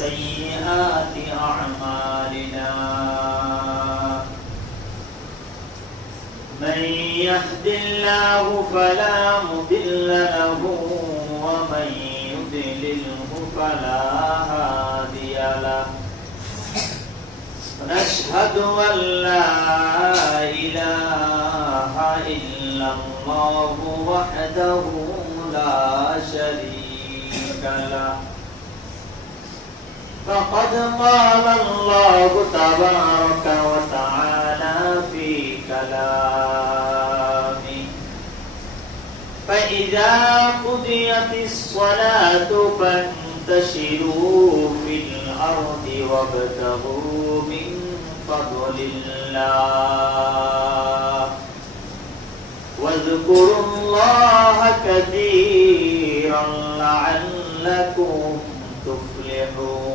سيئات أعمالنا من يهد الله فلا مضل له ومن يضلله فلا هادي له ونشهد أن لا إله إلا الله وحده لا شريك له فقد قال الله تبارك وتعالى في كلامه فإذا قضيت الصلاة فانتشروا في الأرض وابتغوا من فضل الله واذكروا الله كثيرا لعلكم تفلحون.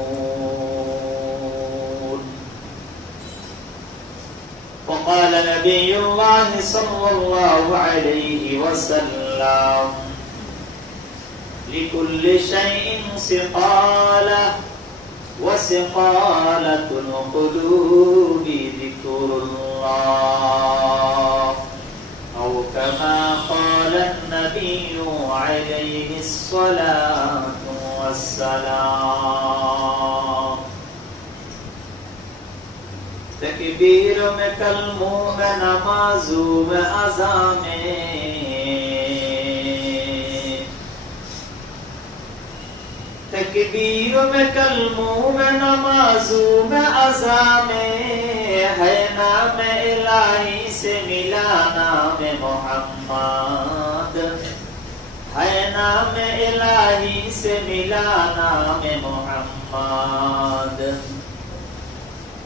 وقال نبي الله صلى الله عليه وسلم لكل شيء سقالة وسقالة القلوب ذكر الله أو كما قال النبي عليه الصلاة والسلام. تکبیر میں کلموں میں نمازوں میں اذان میں تکبیر میں کلموں میں نمازوں میں اذان میں ہے نام الہی سے ملا نام محمد ہے نام الہی سے ملا نام محمد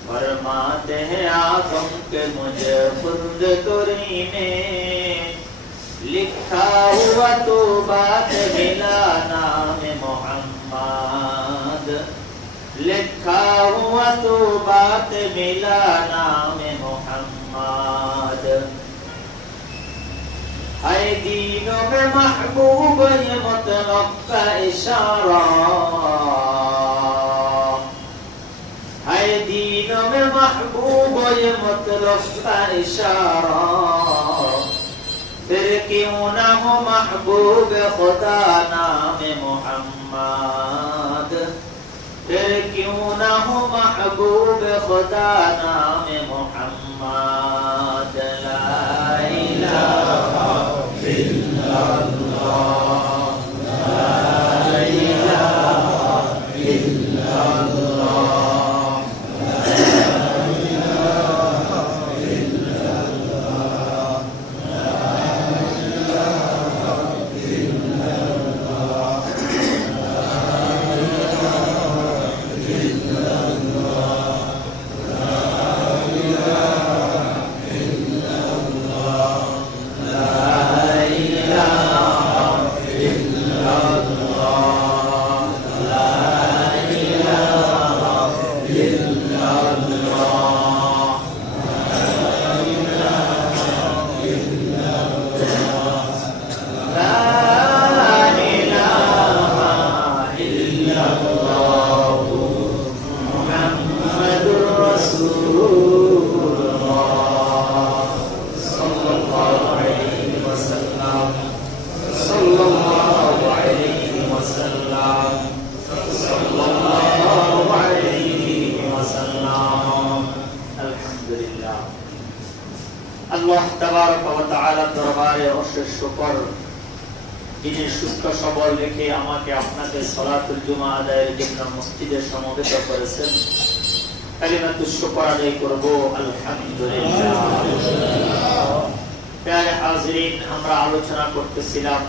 فرماتے ہیں آدم کے مجھے خود توری میں لکھا ہوا تو بات ملا نام محمد لکھا ہوا تو بات ملا نام محمد ہے دینوں میں محبوب یہ مطلق کا اشارہ ہے دینوں میں محبوب یہ مطلق کا اشارہ پھر کیوں نہ ہو محبوب خدا نام محمد پھر کیوں نہ ہو محبوب خدا نام محمد لا الہ الا اللہ لا الہ الا اللہ আল্লাহ তাবারক ওয়া তাআলার দরবারে অশেষ শুকর যিনি সুস্থ সবল রেখে আমাকে আপনাদের সালাতুল জুমা আদায়ের জন্য মসজিদে সমবেত করেছেন কালিমাতুশ শুকর আদায় করব আলহামদুলিল্লাহ। প্রিয় হাজিরিন, আমরা আলোচনা করতেছিলাম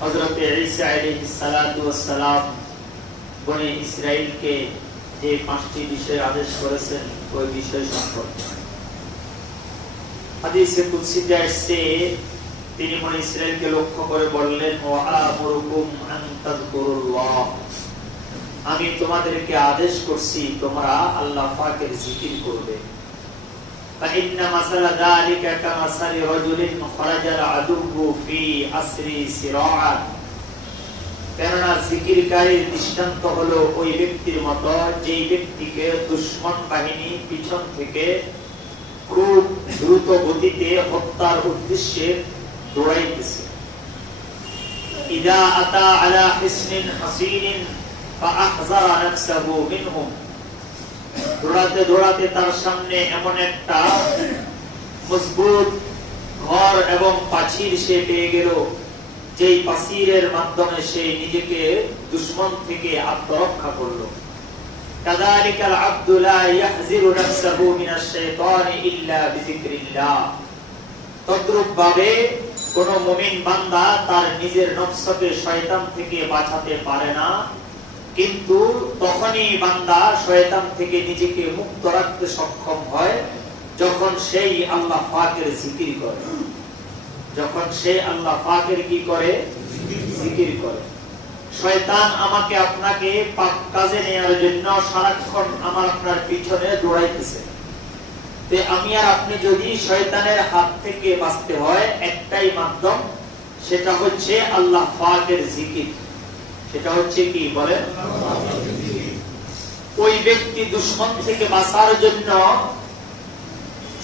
হযরত ঈসা আলাইহিস সালাতু ওয়াস সালাম বনি ইসরাইলকে যে পাঁচটি বিষয় আদেশ করেছেন ওই বিষয় সম্পর্কে। হাদিসে কুদসিতে আসছে তিনি বনি ইসরাইলকে লক্ষ্য করে বললেন ওয়া আমুরুকুম আন তাযকুরুল্লাহ, আমি তোমাদেরকে আদেশ করছি তোমরা আল্লাহ পাকের জিকির করবে। فإن مثل ذلك كمثل رجل خرج العدو في أسر سراعا, কেননা জিকিরকারীর দৃষ্টান্ত হলো ওই ব্যক্তির মতো যেই ব্যক্তিকে দুশমন বাহিনী পিছন থেকে খুব দ্রুত গতিতে হত্যার উদ্দেশ্যে দৌড়াইতেছে। ইদা আতা আলা হিসনিন হাসিনিন ফাআহযারা নাফসাহু মিনহুম, দৌড়াতে দৌড়াতে তার সামনে এমন একটা মজবুত ঘর এবং প্রাচীর সে পেয়ে গেল, যেই প্রাচীরের মাধ্যমে সে নিজেকে দুশমন থেকে আত্মরক্ষা করলো। কাযালিকাল আবদু লা ইয়াহযিরু নাফসাহু মিনাশ শাইতানি ইল্লা বিযিকরিল্লাহ, তদ্রূপ ভাবে কোন মুমিন বান্দা তার নিজের নফসকে শয়তান থেকে বাঁচাতে পারে না, কিন্তু তখনই বান্দা শয়তান থেকে নিজেকে মুক্ত রাখতে সক্ষম হয় যখন সেই আল্লাহ পাকের জিকির করে, যখন সে আল্লাহ পাকের কি করে, জিকির করে। শয়তান আমাকে আপনাকে পাপ কাজে নেয়ার জন্য সারাক্ষণ আমার আপনার পিছনে দৌড়াইতেছে। তো আমি আর আপনি যদি শয়তানের হাত থেকে বাঁচতে হয়, একটাই মাধ্যম, সেটা হচ্ছে আল্লাহ পাকের জিকির। সেটা হচ্ছে কি বলেন? ওই ব্যক্তি দুশমন থেকে বাঁচার জন্য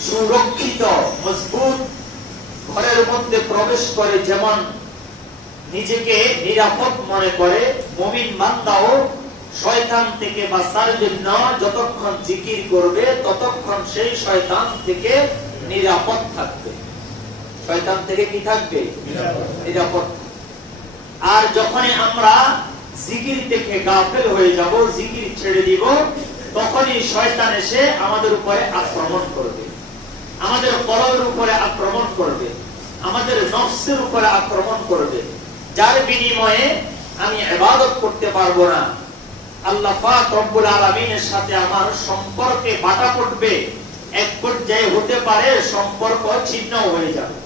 সুরক্ষিত মজবুত ঘরের মধ্যে প্রবেশ করে যেমন নিজেকে নিরাপদ মনে করে, মুমিন বান্দাও শয়তান থেকে বাঁচার জন্য যতক্ষণ জিকির করবে ততক্ষণ সেই শয়তান থেকে নিরাপদ থাকবে। শয়তান থেকে কি থাকবে? নিরাপদ। আর যখনই আমরা জিকির থেকে গাফেল হয়ে যাব, জিকির ছেড়ে দিব, তখনই শয়তান এসে আমাদের উপরে আক্রমণ করবে, আমাদের কলবের উপরে আক্রমণ করবে, আমাদের নফসের উপরে আক্রমণ করবে, যার বিনিময়ে আমি ইবাদত করতে পারবো না। আল্লাহ পাক রব্বুল আলামিনের সাথে আমার সম্পর্কে বাধা পড়বে, এক পর্যায়ে হতে পারে সম্পর্ক ছিন্ন হয়ে যাবে।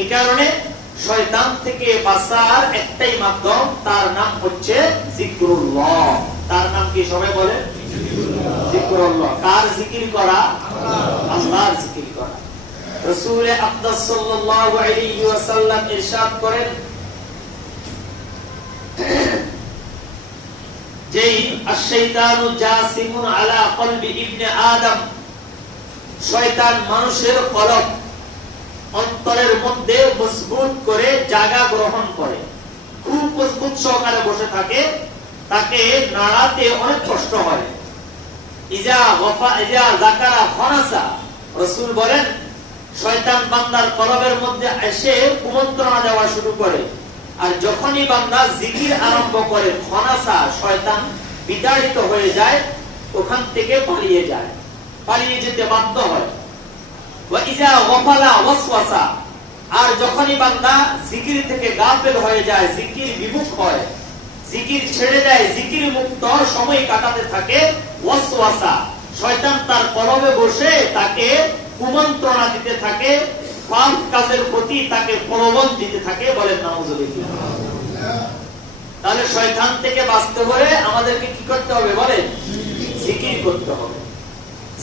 এই কারণে শয়তান থেকে বাঁচার একটাই মাধ্যম, তার নাম হচ্ছে জিকরুল্লাহ। তার নাম কি সবাই বলে? জিকরুল্লাহ। কার জিকির করা? আল্লাহর জিকির করা। রাসূল আকরাম সাল্লাল্লাহু আলাইহি ওয়াসাল্লাম ইরশাদ করেন, যেই আশ-শাইতানু জাসিমুন আলা কলবি ইবনে আদম, শয়তান মানুষের কলব অন্তরের মধ্যে মজবুত করে জায়গা গ্রহণ করে, খুব মজবুত সহকারে বসে থাকে, তাকে নাড়াতে অনেক কষ্ট হয়। ইজা ওয়াফা ইজা যাকারা ফানাসা, রাসূল বলেন শয়তান বান্দার কলবের মধ্যে এসে কুমন্ত্রণা দেওয়া শুরু করে, আর যখনই বান্দা জিকির আরম্ভ করে ফানাসা, শয়তান বিতাড়িত হয়ে যায়, ওখান থেকে পালিয়ে যায়, পালিয়ে যেতে বাধ্য হয়। ওয়া ইজা ওয়াফালা ওয়াসওয়াসা, আর যখনই বান্দা জিকির থেকে গাফেল হয়ে যায়, জিকির বিমুখ হয়, জিকির ছেড়ে দেয়, জিকির মুক্ত সময় কাটাতে থাকে, ওয়াসওয়াসা, শয়তান তার কলবে বসে তাকে কুমন্ত্রণা দিতে থাকে, পাপ কাজের প্রতি তাকে প্রলোভন দিতে থাকে। বলেন নাউযুবিল্লাহ। তাহলে শয়তান থেকে বাঁচতে হলে আমাদেরকে কি করতে হবে? বলেন জিকির করতে হবে।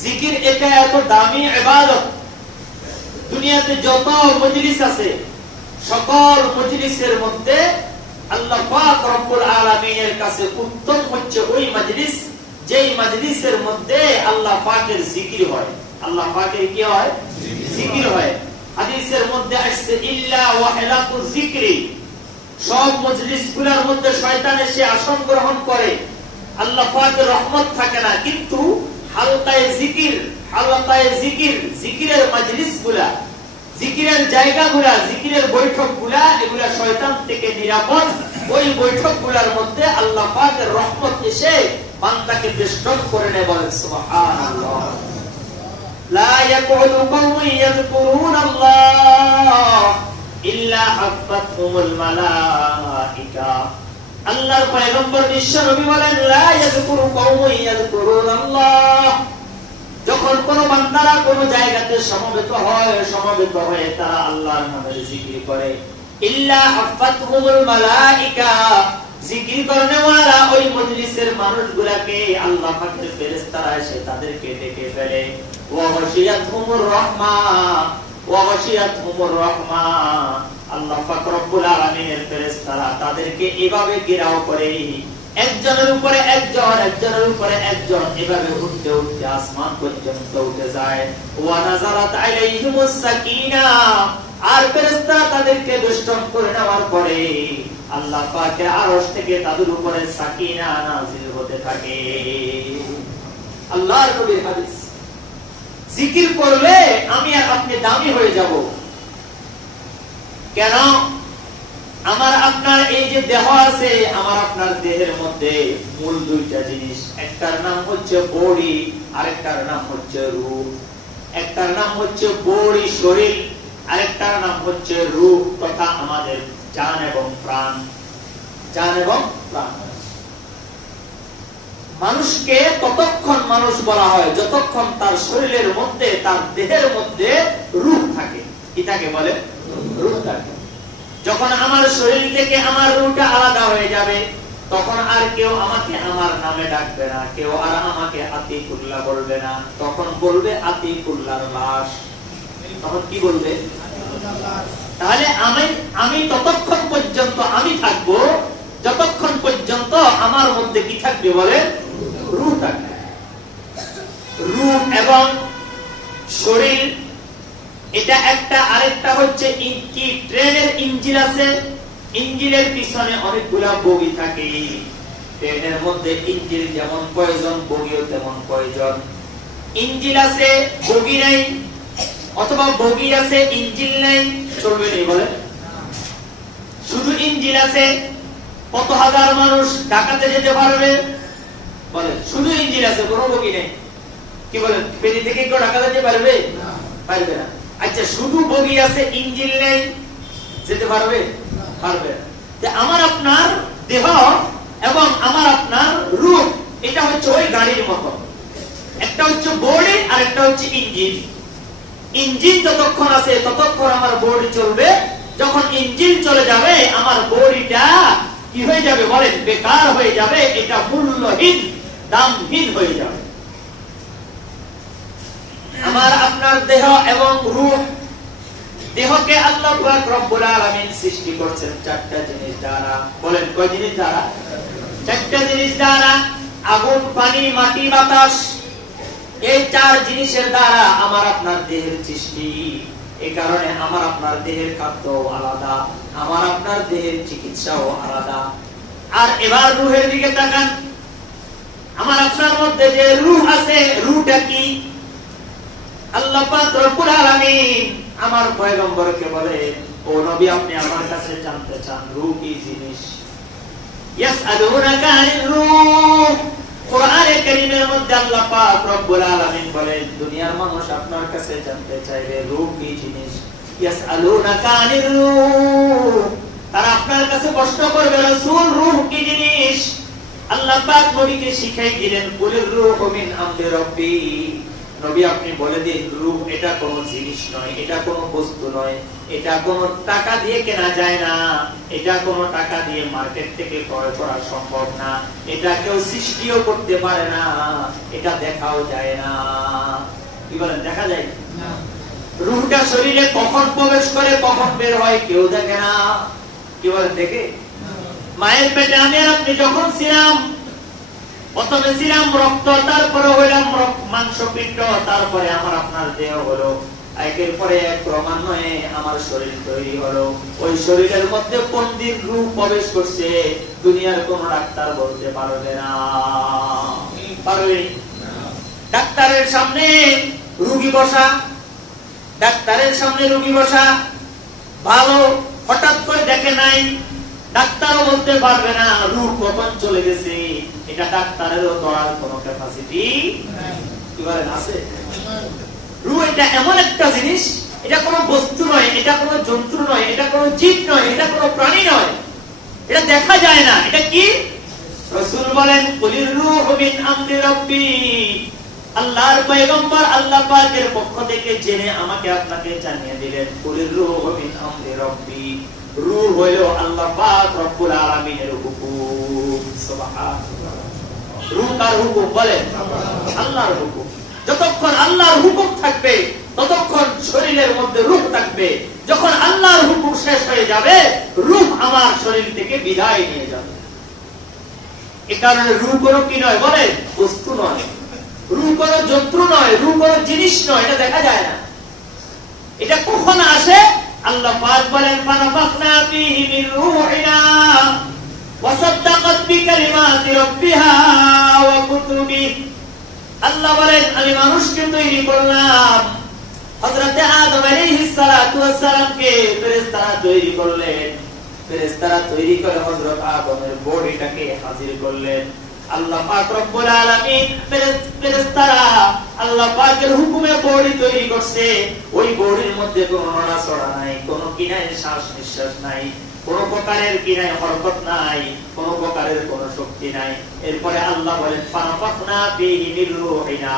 জিকির এটা এত দামি ইবাদত, দুনিয়াতে যত মজলিস আছে সকল মজলিসের মধ্যে আল্লাহ পাক রব্বুল আলামিনের কাছে উত্তম হচ্ছে ওই মজলিস যেই মজলিসের মধ্যে আল্লাহ পাকের জিকির হয়। আল্লাহ পাকের কি হয়? জিকির হয়। হাদিসের মধ্যে আসছে ইল্লা ওয়াহলাকু যিকরি, সব মজলিসগুলোর মধ্যে শয়তান এসে আসন গ্রহণ করে, আল্লাহ পাকের রহমত থাকে না, কিন্তু হালকায়ে জিকির, হালকায়ে জিকির, জিকিরের মজলিসগুলা, জিকিরের জায়গাগুলা, জিকিরের বৈঠকগুলা, এগুলা শয়তান থেকে নিরাপদ। ওই বৈঠকগুলোর মধ্যে আল্লাহ পাকের রহমত এসে বান্দাকে বেষ্টন করে নেয়। বলেন সুবহানাল্লাহ। লা ইয়াকুলু কওমুন ইয়াযকুরুনাল্লাহ ইল্লা হাফাতহুমুল মালাইকা, আল্লাহর পয়গম্বর বিশ্ব নবী বলেন লা ইয়াযকুরু কওমুন ইয়াযকুরুনাল্লাহ, যখন কোন বান্দারা কোন জায়গাতে সমবেত হয়, সমবেত হয়ে তারা আল্লাহর নামের জিকির করে, ইল্লা হাফাতহুমুল মালাইকা, জিকির করনেওয়ালা ওই মজলিসের মানুষগুলোকে আল্লাহ পাকের ফেরেশতারা এসে তাদেরকে ডেকে ফেলে। ওয়া গাশিয়াতহুমুর রাহমা, ওয়া গাশিয়াতহুমুর রাহমা, আল্লাহ পাক রব্বুল আলামিনের ফেরেশতারা তাদেরকে এভাবে ঘেরাও করে, একজনের উপরে একজন, একজনের উপরে একজন, এভাবে উঠতে উঠতে আসমান পর্যন্ত উঠে যায়। ওয়া নাযালাত আলাইহিমুস সাকিনা, আর ফেরেশতারা তাদেরকে বেষ্টন করে নেওয়ার পরে আল্লাহ পাকের আরশ থেকে তাদের উপরে সাকিনা নাযিল হতে থাকে। আল্লাহর নবীর হাদিস, জিকির করলে আমি আর আপনি দামি হয়ে যাব। কেন? আমার আপনার এই যে দেহ আছে, আমার আপনার দেহের মধ্যে মূল দুইটা জিনিস, একটার নাম হচ্ছে বডি, আরেকটার নাম হচ্ছে রূহ। একটার নাম হচ্ছে বডি শরীর, আরেকটার নাম হচ্ছে রূহ তথা আমাদের জান এবং প্রাণ। জান এবং প্রাণ। মানুষকে ততক্ষণ মানুষ বলা হয় যতক্ষণ তার শরীরের মধ্যে, তার দেহের মধ্যে রূহ থাকে। কি থাকে বলে? রূহ থাকে। যখন আমার শরীর থেকে আমার রূহটা আলাদা হয়ে যাবে, তখন আর কেউ আমাকে আমার নামে ডাকবে না, কেউ আর আমাকে আতিকুল্লাহ বলবে না, তখন বলবে আতিকুল্লাহর লাশ। তখন কি বলবে? তাহলে আমি ততক্ষণ পর্যন্ত আমি থাকবো যতক্ষণ পর্যন্ত আমার মধ্যে কি থাকবে বলে? রূহ থাকবে। রূহ এবং শরীর এটা একটা। আরেকটা হচ্ছে কি, ট্রেনের ইঞ্জিন আছে, ইঞ্জিনের পিছনে অনেকগুলা বগি থাকে। ট্রেনের মধ্যে ইঞ্জিন যেমন প্রয়োজন, বগিও তেমন প্রয়োজন। ইঞ্জিন আছে বগি নাই, অথবা বগি আছে ইঞ্জিন নাই, চলবে না বলে? শুধু ইঞ্জিন আছে, কত হাজার মানুষ ঢাকাতে যেতে পারবে বলে? শুধু ইঞ্জিন আছে, কোনো বগি নেই, কি বলেন? ফেরি থেকে কেউ ঢাকা যেতে পারবে? পারবে না। আচ্ছা, শুধু বগি আছে ইঞ্জিন নেই, যেতে পারবে? পারবে না। যে আমার আপনার দেহ এবং আমার আপনার রূহ, এটা হচ্ছে ওই গাড়ির মতো, একটা হচ্ছে বডি আর একটা হচ্ছে ইঞ্জিন। ইঞ্জিন যতক্ষণ আছে ততক্ষণ আমার বডি চলবে, যখন ইঞ্জিন চলে যাবে আমার বডিটা কি হয়ে যাবে বলেন? বেকার হয়ে যাবে, এটা মূল্যহীন, দামহীন হয়ে যাবে। আমার আপনার দেহ এবং রূহ, দেহকে আল্লাহ পাক রব্বুল আলামিন সৃষ্টি করেছেন চারটা জিনিস দ্বারা। বলেন কয় জিনিস দ্বারা? চারটা জিনিস দ্বারা। আগুন, পানি, মাটি, বাতাস, এই চার জিনিসের দ্বারা আমার আপনার দেহের সৃষ্টি। এই কারণে আমার আপনার দেহের খাদ্য আলাদা, আমার আপনার দেহের চিকিৎসাও আলাদা। আর এবার রূহের দিকে তাকান। আমার আপনার মধ্যে যে রূহ আছে, রূহটা কি? আল্লাহ পাক রব্বুল আলামিন আমার পয়গম্বরকে বলে, ও নবী, আপনি আমার কাছে জানতে চান রূহ কি জিনিস? ইয়াসআলুনাকা আনির রূহ। কোরআনে কারীমের মধ্যে আল্লাহ পাক রব্বুল আলামিন বলেন, দুনিয়ার মানুষ আপনার কাছে জানতে চাইবে রূহ কি জিনিস। ইয়াসআলুনাকা আনির রূহ, তারা আপনার কাছে প্রশ্ন করবে, রাসূল রূহ কি জিনিস? আল্লাহ পাক নবীকে শিখাই দিলেন, কুলির রূহু মিন আমরি রাব্বি। নবী, আপনি বলে দিন রূহ এটা কোনো জিনিস নয়, এটা কোনো বস্তু নয়, এটা কোনো টাকা দিয়ে কেনা যায় না, এটা কোনো টাকা দিয়ে মার্কেট থেকে ক্রয় করা সম্ভব না, এটা কেউ সৃষ্টিও করতে পারে না, এটা দেখাও যায় না। কি বলেন? দেখা যায় না। রূহটা শরীরে কখন প্রবেশ করে কখন বের হয় কেউ দেখে না। কি বলেন? দেখে? মায়ের পেটে আমি আর আপনি যখন ছিলাম, প্রথমে ছিলাম রক্ত, তারপরে হইলাম মাংসপিণ্ড, তারপরে আমার আপনার দেহ হলো, একের পরে এক ক্রমান্বয়ে আমার শরীর তৈরি হলো। ওই শরীরের মধ্যে পন্ডির রূহ প্রবেশ করছে, দুনিয়ার কোন ডাক্তার বলতে পারবে না। পারবে? ডাক্তারের সামনে রোগী বসা, ডাক্তারের সামনে রোগী বসা ভালো, হঠাৎ করে দেখে নাই, ডাক্তারও বলতে পারবে না রূহ কখন চলে গেছে, এটা ডাক্তারেরও ধরার কোনো ক্যাপাসিটি কি বলেন আছে? রূহ এটা এমন একটা জিনিস, এটা কোনো বস্তু নয়, এটা কোনো জন্তু নয়, এটা কোনো জীব নয়, এটা কোনো প্রাণী নয়, এটা দেখা যায় না। এটা কি? রাসূল বলেন, কুলির রূহু মিন আমরি রাব্বি। আল্লাহর পয়গম্বর আল্লাহ পাকের পক্ষ থেকে জেনে আমাকে আপনাকে জানিয়ে দিলেন, কুলির রূহু মিন আমরি রাব্বি। রূহ হলো আল্লাহ পাক রব্বুল আলামিনের হুকুম। সুবহানাল্লাহ। রূহ কার হুকুম বলেন? আল্লাহর হুকুম। যতক্ষণ আল্লাহর হুকুম থাকবে ততক্ষণ শরীরের মধ্যে রূহ থাকবে, যখন আল্লাহর হুকুম শেষ হয়ে যাবে, রূহ আমার শরীর থেকে বিদায় নিয়ে যাবে। এ কারণে রূহ কোনো কি নয় বলে, বস্তু নয়। রূহ কোনো যন্ত্র নয়, রূহ কোনো জিনিস নয়, এটা দেখা যায় না। এটা কখন আসে? আল্লাহ পাক বলেন ফানাফাখনা ফীহি মিন রূহিনা ওয়া সাদ্দাকাত বিকালিমাতি রাব্বিহা ওয়া কুতুবিহি। আল্লাহ বলেন আমি মানুষকে তৈরি করলাম, হযরত আদম আলাইহিস সালাতু ওয়াস সালামকে ফেরেশতারা তৈরি করলেন। ফেরেশতারা তৈরি করে হযরত আদমের বডিটাকে হাজির করলেন। আল্লাহ পাক রব্বুল আলামিন ফেরেশতারা আল্লাহ পাকের হুকুমে বডি তৈরি করছে। ওই বডির মধ্যে কোনো নড়াচড়া নাই, কোনো কিনায় শ্বাস নিঃশ্বাস নাই, কোনো প্রকারের কিনায় হরকত নাই, কোনো প্রকারের কোনো শক্তি নাই। এরপরে আল্লাহ বলেন ফানাফাখনা ফীহি মির রূহিনা,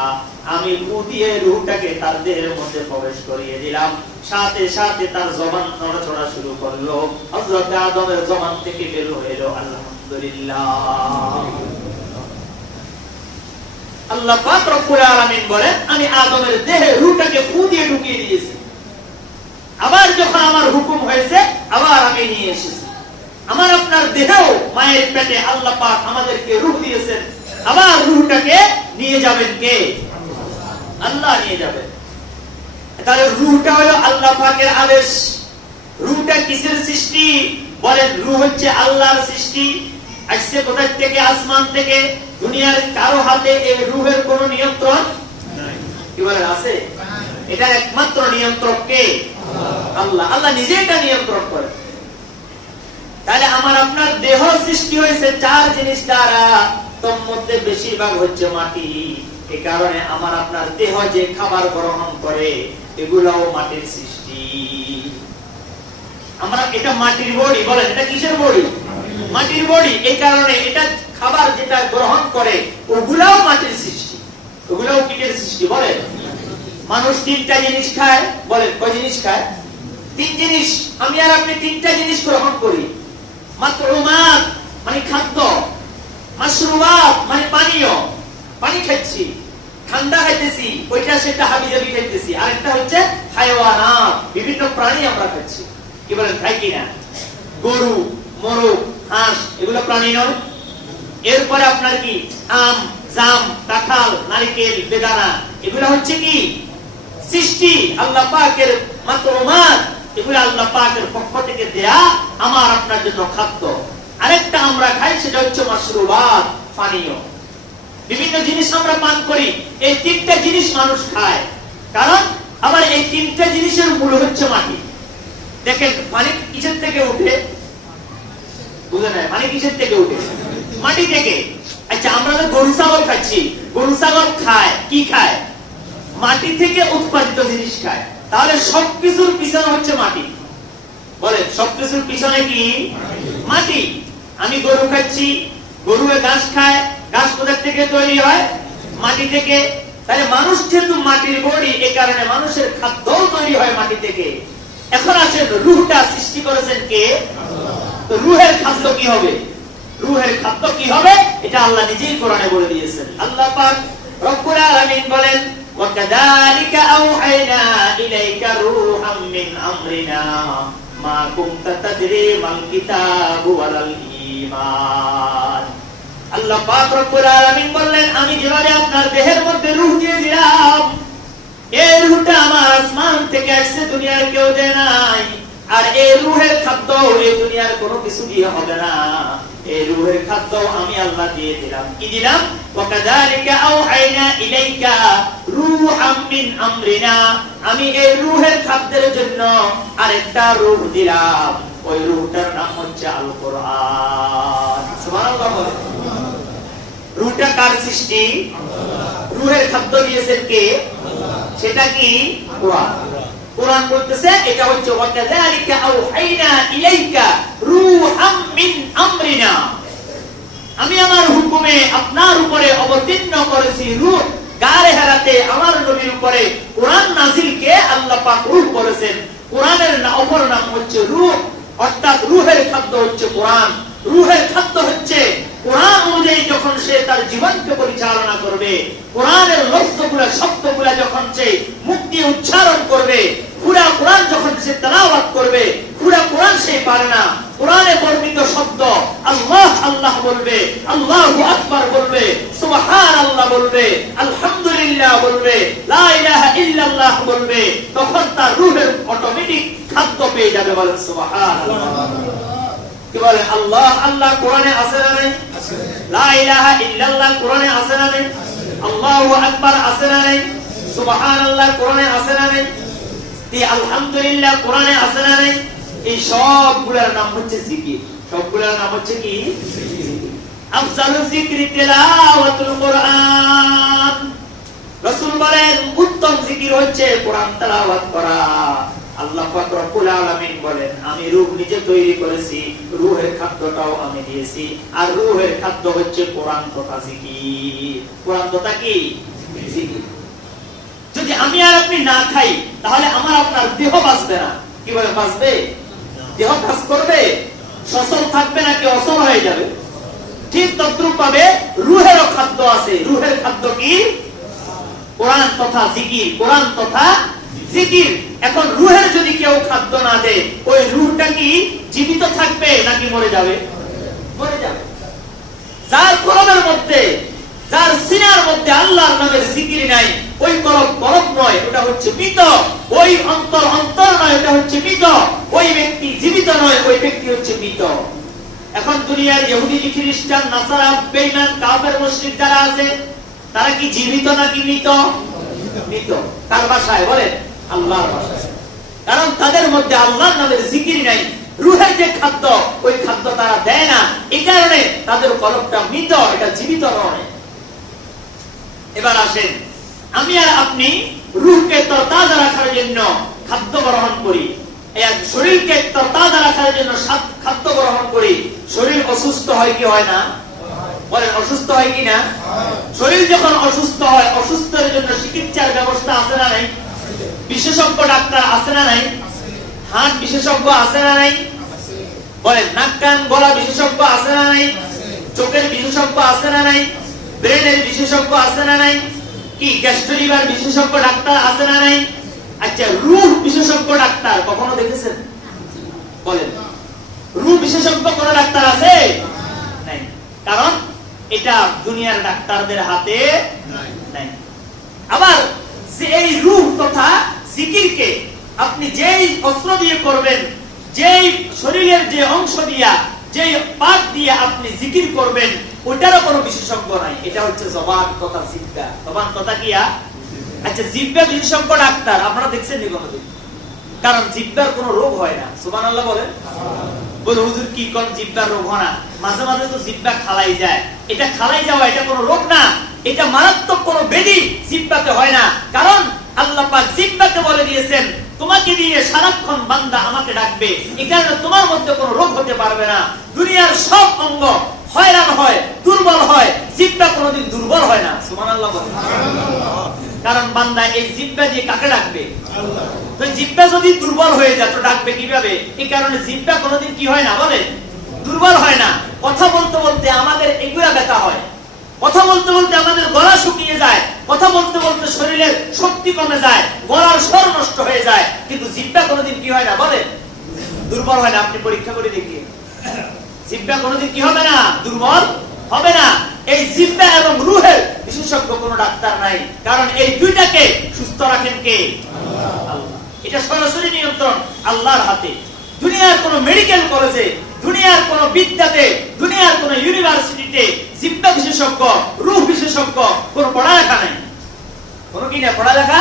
আমি রূহ দিয়ে রূহটাকে তার দেহের মধ্যে প্রবেশ করিয়ে দিলাম। সাথে সাথে তার জবান নড়াচড়া শুরু করলো। হযরত আদমের জবান থেকে বের হয়ে এলো আলহামদুলিল্লাহ। আল্লাহ পাক রব্বুল আলামিন বলেন আমি আদমের দেহে রূহটাকে ফু দিয়ে ঢুকিয়ে দিয়েছি। আবার যখন আমার হুকুম হয়েছে আবার আমি নিয়ে এসেছি। আমার আপনার দেহেও মায়ের পেটে আল্লাহ পাক আমাদেরকে রূহ দিয়েছেন। আবার রূহটাকে নিয়ে যাবেন কে? আল্লাহ নিয়ে যাবেন। তাহলে রূহটা হলো আল্লাহ পাকের আদেশ। রূহটা কিসের সৃষ্টি? বলেন রূহ হচ্ছে আল্লাহর সৃষ্টি। আসছে কোথা থেকে? আসমান থেকে। দুনিয়ার কারো হাতে এই রূহের কোনো নিয়ন্ত্রণ নাই। কি বলেন আছে? এটা একমাত্র নিয়ন্ত্রক কে? আল্লাহ। আল্লাহ নিজে এটা নিয়ন্ত্রণ করেন। তাহলে আমার আপনার দেহ সৃষ্টি হয়েছে চার জিনিস দ্বারা, তোর মধ্যে বেশিরভাগ হচ্ছে মাটি। এই কারণে আমার আপনার দেহ যে খাবার গ্রহণ করে এগুলাও মাটির সৃষ্টি। আমরা এটা মাটির বডি, বলেন এটা কিসের বডি? মাটির বডি। এই কারণে এটা খাবার যেটা গ্রহণ করে ওগুলাও মাটির সৃষ্টি, ওগুলাও কিসের সৃষ্টি? বলেন মানুষ তিনটা জিনিস খায়। বলেন কয় জিনিস খায়? তিন জিনিস। আমি আর আপনি তিনটা জিনিস গ্রহণ করি। মাতরুমাত মানে খাদ্য, মাশরুবাত মানে পানীয়, পানি খাচ্ছি, ঠান্ডা খাইতেছি, ওইটা সেটা হাবিজাবি খাইতেছি। আর একটা হচ্ছে হায়াওয়ানাত, বিভিন্ন প্রাণী আমরা খাচ্ছি। কি বলেন খাই কিনা? গরু, মোরগ, হাঁস এগুলো প্রাণী নয়? এরপরে আপনার কি আম, জাম, কাঁঠাল, নারকেল, বেদানা এগুলো হচ্ছে কি সৃষ্টি আল্লাহ পাকের মাতরুমাত। এগুলো আল্লাহ পাকের পক্ষ থেকে দেয়া আমার আপনার জন্য খাদ্য। আরেকটা আমরা খাই সেটা হচ্ছে মাশরুবাত, পানীয়। বিভিন্ন জিনিস আমরা পান করি। এই তিনটা জিনিস মানুষ খায়। কারণ আবার এই তিনটা জিনিসের মূল হচ্ছে মাটি। দেখেন পানি কিসের থেকে উঠে? বুঝে নাই পানি কিসের থেকে উঠে? মাটি থেকে। আচ্ছা আমরা তো গরু ছাগল খাচ্ছি, গরু ছাগল খায় কি খায়? মাটি থেকে উৎপাদিত জিনিস খায়। তাহলে সবকিছুর পিছনে হচ্ছে মাটি। বলেন সবকিছুর পিছনে কি? মাটি। আমি গরু খাচ্ছি, গরুয়ে ঘাস খায়, ঘাস কোথা থেকে তৈরি হয়? মাটি থেকে। তাহলে মানুষ যেহেতু মাটির বডি, এই কারণে মানুষের খাদ্যও তৈরি হয় মাটি থেকে। এখন আসেন রূহটা সৃষ্টি করেছেন কে? তো রূহের খাদ্য কি হবে? রূহের খাদ্য কি হবে? এটা আল্লাহ নিজেই কোরআনে বলে দিয়েছেন। আল্লাহ পাক রব্বুল আলামিন বলেন وَكَذَلِكَ أَوْحَيْنَا إِلَيْكَ رُوحًا مِّنْ أَمْرِنَا مَا كُنتَ تَدْرِي مَا الْكِتَابُ وَلَا الْإِيمَانُ। আল্লাহ পাক রব্বুল আলামিন বললেন আমি যেভাবে আপনার দেহের মধ্যে রূহ দিয়ে দিলাম, এই রূহটা আমার আসমান থেকে আসছে, দুনিয়ার কেউ দেয় নাই। আর এই রূহের খাদ্য এই দুনিয়ার কোনো কিছু দিয়ে হবে না। এই রূহের খাদ্য আমি আল্লাহ দিয়ে দিলাম। কি দিলাম? ওয়াকাযালিকা আওহাইনা ইলাইকা রূহাম মিন আমরিনা। আমি এই রূহের খাদ্যের জন্য আরেকটা রূহ দিলাম। ওই রূহটার নাম হচ্ছে আল কোরআন। সুবহানাল্লাহ। রূহটা কার সৃষ্টি? রূহের খাদ্য দিয়েছেন কে? সেটা কি? কোরআন। কোরআন বলতেছে এটা হচ্ছে ওয়াকাযালিকা আওহাইনা ইলাইকা রূহাম মিন আমরিনা। আমি আমার হুকুমে আপনার উপরে অবতীর্ণ করেছি রূহ। গারে হারাতে আমার নবীর উপরে কোরআন নাযিলকে আল্লাহ পাক রূহ বলেছেন। কোরআনের অপর নাম হচ্ছে রূহ, অর্থাৎ রূহের খাদ্য হচ্ছে কোরআন। রূহের খাদ্য হচ্ছে কোরআন অনুযায়ী যখন সে তার জীবনকে পরিচালনা করবে, কোরআনের লফজগুলা শব্দগুলা যখন সে মুখ দিয়ে উচ্চারণ করবে, পুরা কোরআন যখন সে তেলাওয়াত বলবে, আল্লাহু আকবার বলবে, সুবহানাল্লাহ বলবে, আলহামদুলিল্লাহ বলবে, লা ইলাহা ইল্লাল্লাহ বলবে, তখন তার রূহের অটোমেটিক খাদ্য পেয়ে যাবে। বলেন সুবহানাল্লাহ। কি বলে? আল্লাহ আল্লাহ কোরআনে আছে না নাই? আছে। লা ইলাহা ইল্লাল্লাহ কোরআনে আছে না নাই? আল্লাহু আকবার আছে না নাই? সুবহানাল্লাহ কোরআনে আছে না নাই? আলহামদুলিল্লাহ কোরআনে আছে না নাই? এই সবগুলোর নাম হচ্ছে জিকির। সবগুলোর নাম হচ্ছে কি? আফজালুল যিকরি তিলাওয়াতুল কোরআন। রাসূল বলেন উত্তম জিকির হচ্ছে কোরআন তেলাওয়াত করা। আল্লাহ পাক রব্বুল আলামিন বলেন, আমি রূহ নিজে তৈরি করেছি, রূহের খাদ্যটাও আমি দিয়েছি, আর রূহের খাদ্য হচ্ছে কোরআন তথা জিকির। কোরআন তথা কি? জিকির। যদি আমি আর আপনি না খাই তাহলে আমার আপনার দেহ বাঁচবে না। কি বলে বাঁচবে? দেহ কাজ করবে, সচল থাকবে নাকি অচল হয়ে যাবে? ঠিক তদ্রূপ ভাবে রূহেরও খাদ্য আছে। রূহের খাদ্য কি? কোরআন তথা জিকির। কোরআন তথা জিকির। এখন রূহের যদি কেউ খাদ্য না দেয়, ওই রূহটা কি জীবিত থাকবে নাকি মরে যাবে? মরে যাবে। যার কলবের মধ্যে, যার সিনার মধ্যে আল্লাহর নামের জিকির নাই, ওই কলব কলব নয়, ওটা হচ্ছে মৃত। ওই অন্তর অন্তর নয়, ওটা হচ্ছে মৃত। ওই ব্যক্তি জীবিত নয়, ওই ব্যক্তি হচ্ছে মৃত। এখন দুনিয়ার ইহুদি খ্রিস্টান নাসারা বেঈমান কাফের মুশরিক যারা আছে, তারা কি জীবিত নাকি মৃত? মৃত। কার ভাষায় বলেন? আল্লাহর ভাষায়। কারণ তাদের মধ্যে আল্লাহর নামের জিকির নাই। রূহের যে খাদ্য, ওই খাদ্য তারা দেয় না। এই কারণে তাদের কলবটা মৃত, এটা জীবিত নয়। এবার আসেন, আমি আর আপনি রূহকে তরতাজা রাখার জন্য খাদ্য গ্রহণ করি, শরীরকে তরতাজা রাখার জন্য খাদ্য গ্রহণ করি। শরীর অসুস্থ হয় কি হয় না? বলেন অসুস্থ হয় কি না? শরীর যখন অসুস্থ হয়, অসুস্থের জন্য চিকিৎসার ব্যবস্থা আছে না নাই? বিশেষজ্ঞ ডাক্তার আছে না নাই? হার্ট বিশেষজ্ঞ আছে না নাই? বলেন নাক কান গলা বিশেষজ্ঞ আছে না নাই? চোখের বিশেষজ্ঞ আছে না নাই? ব্রেনের বিশেষজ্ঞ আছে না নাই? কি গ্যাস্ট্রোলিভার বিশেষজ্ঞ ডাক্তার আছে না নাই? আচ্ছা, রূহ বিশেষজ্ঞ ডাক্তার কখনো দেখেছেন? বলেন রূহ বিশেষজ্ঞ কোন ডাক্তার আছে? নাই। কারণ এটা দুনিয়ার ডাক্তারদের হাতে নাই। আবার যে এই রূহ তথা জিকিরকে আপনি যেই অস্ত্র দিয়ে করবেন, যেই শরীরের যে অংশ দিয়া, যেই পাক দিয়ে আপনি জিকির করবেন, ওটারও কোনো বিশেষজ্ঞ নাই। এটা হচ্ছে জবান তথা জিহ্বা। জবান তথা কিয়া? আচ্ছা, জিহ্বা বিশেষজ্ঞ ডাক্তার আপনারা দেখছেন নি কোনদিন? কারণ জিহ্বার কোনো রোগ হয় না। সুবহানাল্লাহ বলেন। বলে হুজুর কি কোন জিহ্বার রোগ হয় না? মাঝে মাঝে তো জিহ্বা খালাই যায়। এটা খালাই যাওয়া এটা কোনো রোগ না, এটা মারাত্মক কোনো ব্যাধি জিহ্বাতে হয় না। কারণ আল্লাহ পাক জিহ্বাকে বলে দিয়েছেন, তোমাকে দিয়ে সারাক্ষণ বান্দা আমাকে ডাকবে, এই কারণে তোমার মধ্যে কোনো রোগ হতে পারবে না। দুনিয়ার সব অঙ্গ হয়রান হয়, দুর্বল হয়, জিহ্বা কোনোদিন দুর্বল হয় না। সুবহানাল্লাহ বলেন। কারণ বান্দা এই জিহ্বা দিয়ে কাকে ডাকবে? আল্লাহ। তো জিহ্বা যদি দুর্বল হয়ে যায় তো ডাকবে কিভাবে? এই কারণে জিহ্বা কোনোদিন কি হয় না? বলে দুর্বল হয় না। কথা বলতে বলতে আমাদের এগুলা ব্যথা হয়, কথা বলতে বলতে আমাদের গলা শুকিয়ে যায়, কথা বলতে বলতে শরীরের শক্তি কমে যায়, গলার স্বর নষ্ট হয়ে যায়, কিন্তু জিহ্বা কোনোদিন কি হয় না? বলে দুর্বল হয় না। আপনি পরীক্ষা করে দেখিয়ে, জিহ্বা কোনোদিন কি হবে না? দুর্বল হবে না। এই জিহ্বা এবং রূহের বিশেষজ্ঞ কোনো ডাক্তার নাই। কারণ এই দুইটাকে সুস্থ রাখেন কে? আল্লাহ। এটা সরাসরি নিয়ন্ত্রণ আল্লাহর হাতে। দুনিয়ার কোন মেডিকেল কলেজে, দুনিয়ার কোন বিদ্যাতে, দুনিয়ার কোন ইউনিভার্সিটিতে জিহ্বা বিশেষজ্ঞ, রূহ বিশেষজ্ঞ কোন পড়ালেখা নাই। কোন কি না পড়ালেখা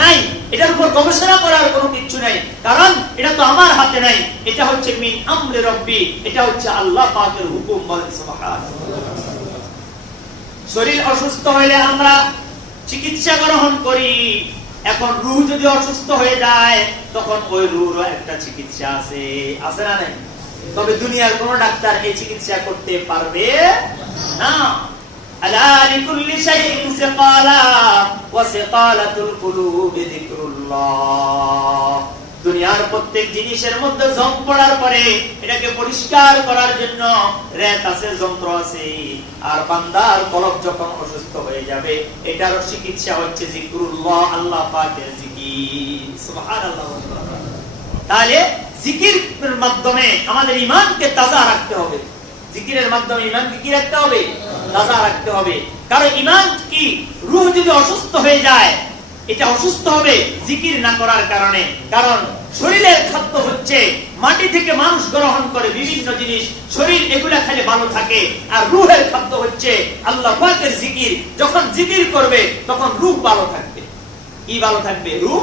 নাই। এটার উপর গবেষণা করার কোনো কিছু নাই। কারণ এটা তো আমার হাতে নাই। এটা হচ্ছে মিন আমরি রব্বি, এটা হচ্ছে আল্লাহ পাকের হুকুম। বলেন সুবহানাল্লাহ। শরীর অসুস্থ হইলে আমরা চিকিৎসা গ্রহণ করি। এখন রূহ যদি অসুস্থ হয়ে যায়, তখন ওই রূহেরও একটা চিকিৎসা আছে, আছে না নাই? তবে দুনিয়ার কোন ডাক্তার এই চিকিৎসা করতে পারবে না। আলা লিকুল্লি শাইইন সিকালা ওয়া সিকালাতুল কুলুবি যিকরুল্লাহ। দুনিয়ার প্রত্যেক জিনিসের মধ্যে জং পড়ার পরে এটাকে পরিষ্কার করার জন্য রেত আছে, যন্ত্র আছে। আর বান্দার কলব যখন অসুস্থ হয়ে যাবে, এটার চিকিৎসা হচ্ছে যিকরুল্লাহ, আল্লাহ পাকের জিকির। সুবহানাল্লাহ। তাহলে জিকিরের মাধ্যমে আমাদের ঈমানকে তাজা রাখতে হবে। জিকিরের মাধ্যমে ঈমানকে কি রাখতে হবে? তাজা রাখতে হবে। কারণ ঈমান কি, রূহ যদি অসুস্থ হয়ে যায়, এটা অসুস্থ হবে জিকির না করার কারণে। কারণ শরীরের খাদ্য হচ্ছে মাটি থেকে মানুষ গ্রহণ করে বিভিন্ন জিনিস, শরীর এগুলা খেলে ভালো থাকে। আর রূহের খাদ্য হচ্ছে আল্লাহ পাকের জিকির। যখন জিকির করবে তখন রূহ ভালো থাকবে। কি ভালো থাকবে? রূহ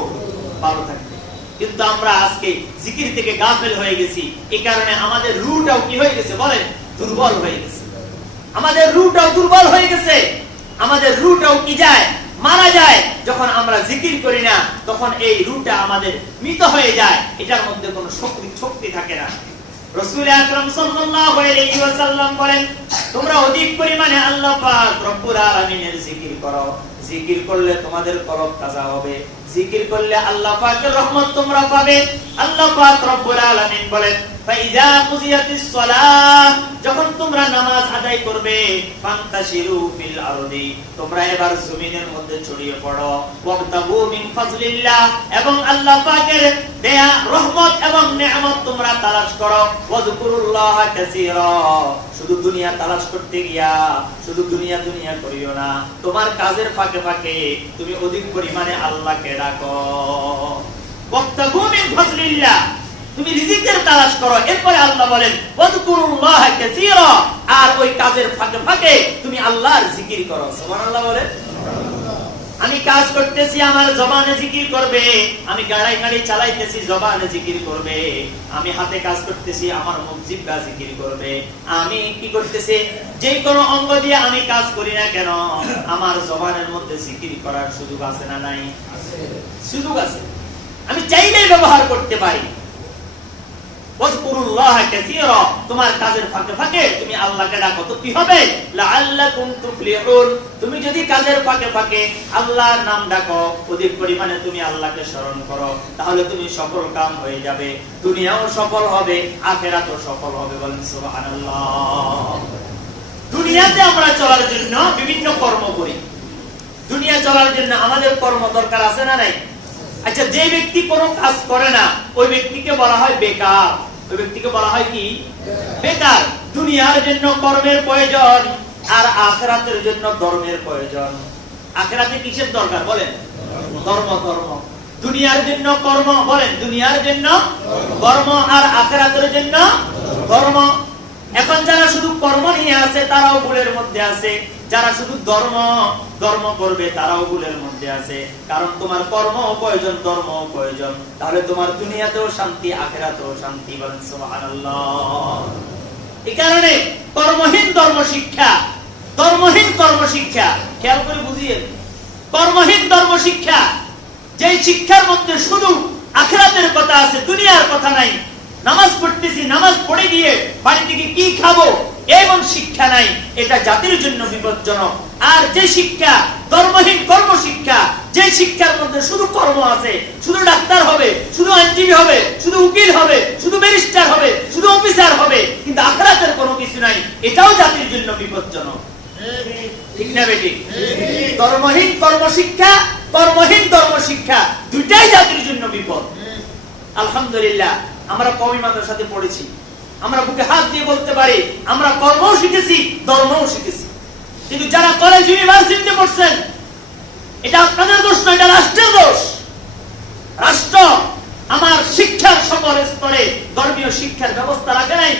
ভালো থাকবে। কিন্তু আমরা আজকে জিকির থেকে গাফেল হয়ে গেছি। এই কারণে আমাদের রূহটাও কি হয়ে গেছে বলেন? দুর্বল হয়ে গেছে। আমাদের রূহটাও দুর্বল হয়ে গেছে। আমাদের রূহটাও কি যায়? মারা যায়। যখন আমরা জিকির করি না তখন এই রূহটা আমাদের মৃত হয়ে যায়, এটার মধ্যে কোনো শক্তি থাকে না। রাসূল আকরাম সাল্লাল্লাহু আলাইহি ওয়াসাল্লাম বলেন, তোমরা অধিক পরিমাণে আল্লাহ পাক রব্বুল আলামিনের জিকির করো। জিকির করলে তোমাদের কলব তাজা হবে। জিকির করলে আল্লাহ পাকের রহমত তোমরা পাবে। আল্লাহ পাক রব্বুল আলামিন বলেন, ফাইযা কুজিয়াতিস সালাহ, যখন তোমরা নামাজ আদায় করবে, ফান্তাশিরু ফিল আরদি, তোমরা এবার জমিনের মধ্যে ছড়িয়ে পড়ো। ওয়াবতাগু মিন ফাজলিল্লাহ, এবং আল্লাহ পাকের দেয়া রহমত এবং নেয়ামত তোমরা তালাশ করো। ওয়াজকুরুল্লাহ কাসীরা, শুধু দুনিয়া তালাশ করতে গিয়া শুধু দুনিয়া দুনিয়া করিও না। তোমার কাজের ফাঁকে ফাঁকে তুমি অধিক পরিমাণে আল্লাহকে ডাকো। ওয়াবতাগু মিন ফাজলিল্লাহ, তুমি রিজিকের তালাশ করো। এরপরে আল্লাহ বলেন ওয়াজকুরুল্লাহ কাসীরা, আর ওই কাজের ফাঁকে ফাঁকে তুমি আল্লাহর জিকির করো। সুবহানাল্লাহ বলেন। আমি কাজ করতেছি, আমার জবানে জিকির করবে। আমি গাড়ি চালাইতেছি, জবানে জিকির করবে। আমি হাতে কাজ করতেছি, আমার মুখ জিহ্বা জিকির করবে। আমি কি করতেছি, যে কোনো অঙ্গ দিয়ে আমি কাজ করি না কেন, আমার জবানের মধ্যে জিকির করার সুযোগ আছে না নাই? সুযোগ আছে। আমি চাইলেই ব্যবহার করতে পারি। ওয়াজকুরুল্লাহ কাসীরা, তোমার কাজের ফাঁকে ফাঁকে তুমি আল্লাহকে ডাকো, তো কি হবে? লাআল্লাকুম তুফলিহুন, তুমি যদি কাজের ফাঁকে ফাঁকে আল্লাহর নাম ডাকো, অধিক পরিমাণে তুমি আল্লাহকে স্মরণ করো, তাহলে তুমি সফল কাম হয়ে যাবে। দুনিয়াও সফল হবে, আখিরাতও সফল হবে। বলেন সুবহানাল্লাহ। দুনিয়াতে আমরা চলার জন্য বিভিন্ন কর্ম করি। দুনিয়া চলার জন্য আমাদের কর্ম দরকার আছে না নাই? আচ্ছা, যে ব্যক্তি কোনো কাজ করে না ওই ব্যক্তিকে বলা হয় বেকার। ওই ব্যক্তিকে বলা হয় কি? বেকার। দুনিয়ার জন্য কর্মের প্রয়োজন, আর আখিরাতের জন্য ধর্মের প্রয়োজন। আখিরাতে কিসের দরকার বলেন? ধর্ম। দুনিয়ার জন্য কর্ম, বলেন দুনিয়ার জন্য কর্ম, আর আখিরাতের জন্য ধর্ম। এখন যারা শুধু কর্ম নিয়ে আছে তারাও ভুলের মধ্যে আছে, যারা শুধু ধর্ম করবে তারাও ভুলের মধ্যে আছে। কারণ তোমার কর্ম প্রয়োজন, ধর্ম প্রয়োজন, তাহলে তোমার দুনিয়াতেও শান্তি, আখিরাতেও শান্তি। বলেন সুবহানাল্লাহ। এই কারণে কর্মহীন ধর্ম শিক্ষা, ধর্মহীন কর্ম শিক্ষা, খেয়াল করে বুঝিয়ে, কর্মহীন ধর্ম শিক্ষা, যে শিক্ষার মধ্যে শুধু আখিরাতের কথা আছে, দুনিয়ার কথা নাই। নামাজ পড়তেছি, নামাজ পড়ে গিয়ে বাড়ি থেকে কি খাবো এমন শিক্ষা নাই, এটা জাতির জন্য বিপজ্জনক। আর যে শিক্ষা ধর্মহীন কর্ম শিক্ষা, যে শিক্ষার মধ্যে শুধু কর্ম আছে, শুধু ডাক্তার হবে, শুধু আইনজীবী হবে, শুধু উকিল হবে, শুধু ব্যারিস্টার হবে, শুধু অফিসার হবে, কিন্তু আখিরাতের কোনো কিছু নাই, এটাও জাতির জন্য বিপজ্জনক। ঠিক না বেটি? ধর্মহীন কর্ম শিক্ষা, কর্মহীন ধর্ম শিক্ষা, দুইটাই জাতির জন্য বিপদ। আলহামদুলিল্লাহ, আমরা কওমি মাদ্রাসাতে পড়েছি, আমরা বুকে হাত দিয়ে বলতে পারি আমরা কর্মও শিখেছি, ধর্মও শিখেছি। কিন্তু যারা কলেজ ইউনিভার্সিটিতে পড়ছেন, এটা আপনাদের দোষ নয়, এটা রাষ্ট্রের দোষ। রাষ্ট্র আমার শিক্ষার সকল স্তরে ধর্মীয় শিক্ষার ব্যবস্থা রাখে নাই।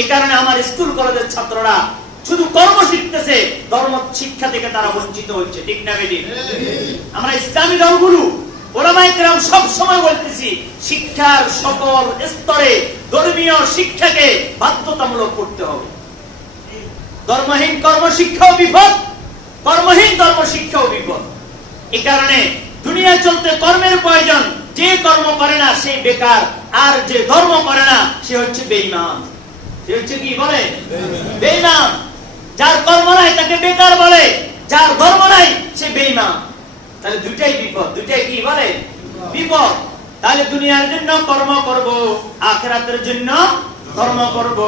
এই কারণে আমার স্কুল কলেজের ছাত্ররা শুধু কর্ম শিখতেছে, ধর্ম শিক্ষা থেকে তারা বঞ্চিত হচ্ছে। ঠিক না বেটি? আমরা ইসলামী দলগুলো ওলামায়ে কেরাম সব সময় বলতেছি, শিক্ষার সকল স্তরে ধর্মীয় শিক্ষাকে বাধ্যতামূলক করতে হবে। ধর্মহীন কর্ম শিক্ষাও বিপদ, কর্মহীন ধর্ম শিক্ষাও বিপদ। এই কারণে দুনিয়া চলতে কর্মের প্রয়োজন। যে কর্ম করে না সে বেকার, আর যে ধর্ম করে না সে হচ্ছে বেঈমান। সে হচ্ছে কি বলে? বেঈমান। যার কর্ম নাই তাকে বেকার বলে, যার ধর্ম নাই সে বেঈমান। তাহলে দুইটাই বিপদ, দুইটাই কি বলে? বিপদ। তাহলে দুনিয়ার জন্য কর্ম করব, আখিরাতের জন্য ধর্ম করব।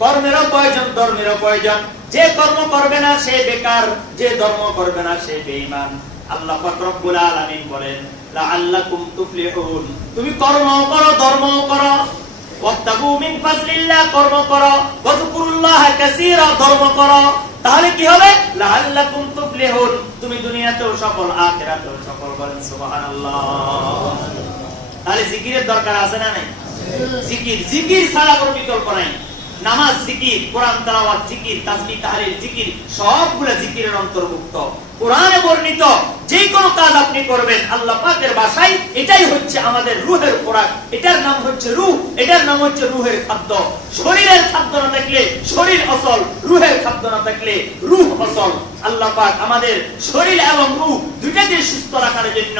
কর্মেরও প্রয়োজন, ধর্মেরও প্রয়োজন। যে কর্ম করবে না সে বেকার, যে ধর্ম করবে না সে বেঈমান। আল্লাহ পাক রব্বুল আলামিন বলেন লাআল্লাকুম তুফলিহুন, তুমি কর্ম করো, ধর্ম করো। ওয়াত্তাকু মিন ফাজলিল্লাহ কর্ম করো, ওয়াযকুরুল্লাহ কাসীরা ধর্ম করো, তাহলে কি হবে? লাআল্লাকুম তুফলিহুন, তুমি দুনিয়াতেও সফল আখিরাতেও সফল। বলেন সুবহানাল্লাহ। তাহলে জিকিরের দরকার আছে না নাই? জিকির, জিকির ছাড়া কোনো বিকল্প নাই। নামাজ জিকির, কোরআন তেলাওয়াত জিকির, তাসবিহ তাহলিল জিকির, সবগুলা জিকিরের অন্তর্ভুক্ত। কোরআনে বর্ণিত যে কোনো কাজ আপনি করবেন আল্লাহ পাকের ভাষায়, এটাই হচ্ছে আমাদের রূহের খোরাক, এটার নাম হচ্ছে রূহ, এটার নাম হচ্ছে রূহের খাদ্য। শরীরের খাদ্য না থাকলে শরীর অসল, রূহের খাদ্য না থাকলে রূহ অসল। আল্লাহ পাক আমাদের শরীর এবং রূহ দুইটাকে সুস্থ রাখার জন্য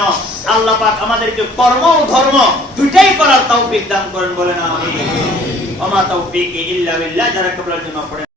আল্লাহ পাক আমাদেরকে কর্ম ও ধর্ম দুইটাই করার তৌফিক দান করেন। বলেন আমিন। ওয়া মা তাওফীকি ইল্লা বিল্লাহ। যারা কবুলের জন্য পড়ে